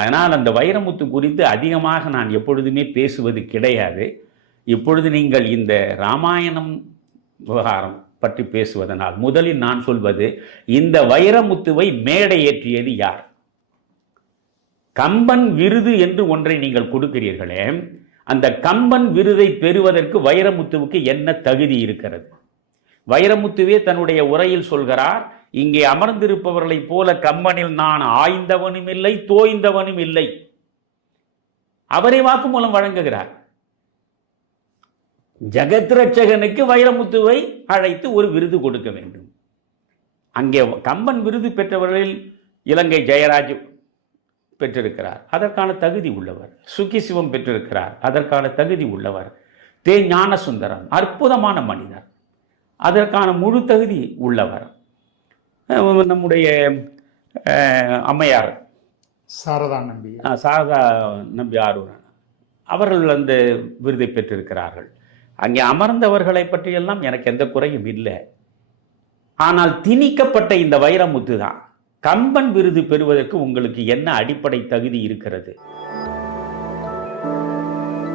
அதனால் அந்த வைரமுத்து குறித்து அதிகமாக நான் எப்பொழுதுமே பேசுவது கிடையாது. இப்பொழுது நீங்கள் இந்த ராமாயணம் விவகாரம் பற்றி பேசுவதனால் முதலில் நான் சொல்வது, இந்த வைரமுத்துவை மேடை ஏற்றியது யார்? கம்பன் விருது என்று ஒன்றை நீங்கள் கொடுக்கிறீர்களே, அந்த கம்பன் விருதை பெறுவதற்கு வைரமுத்துவுக்கு என்ன தகுதி இருக்கிறது? வைரமுத்துவே தன்னுடைய உரையில் சொல்கிறார், இங்கே அமர்ந்திருப்பவர்களைப் போல கம்பனில் நான் ஆய்ந்தவனும் இல்லை தோய்ந்தவனும் இல்லை. அவரை வாக்குமூலம் வழங்குகிறார். ஜெகத் ரட்சகனுக்கு வைரமுத்துவை அழைத்து ஒரு விருது கொடுக்க வேண்டும். அங்கே கம்பன் விருது பெற்றவர்களில் இலங்கை ஜெயராஜ் பெற்றிருக்கிறார், அதற்கான தகுதி உள்ளவர். சுகிசிவம் பெற்றிருக்கிறார், அதற்கான தகுதி உள்ளவர். தே ஞானசுந்தரம் அற்புதமான மனிதர், அதற்கான முழு தகுதி உள்ளவர். நம்முடைய அம்மையார் சாரதா நம்பி ஆரூரன் அவர்கள் அந்த விருதை பெற்றிருக்கிறார்கள். அங்கே அமர்ந்தவர்களை பற்றியெல்லாம் எனக்கு எந்த குறையும் இல்லை. ஆனால் திணிக்கப்பட்ட இந்த வைரமுத்து தான். கம்பன் விருது பெறுவதற்கு உங்களுக்கு என்ன அடிப்படை தகுதி இருக்கிறது?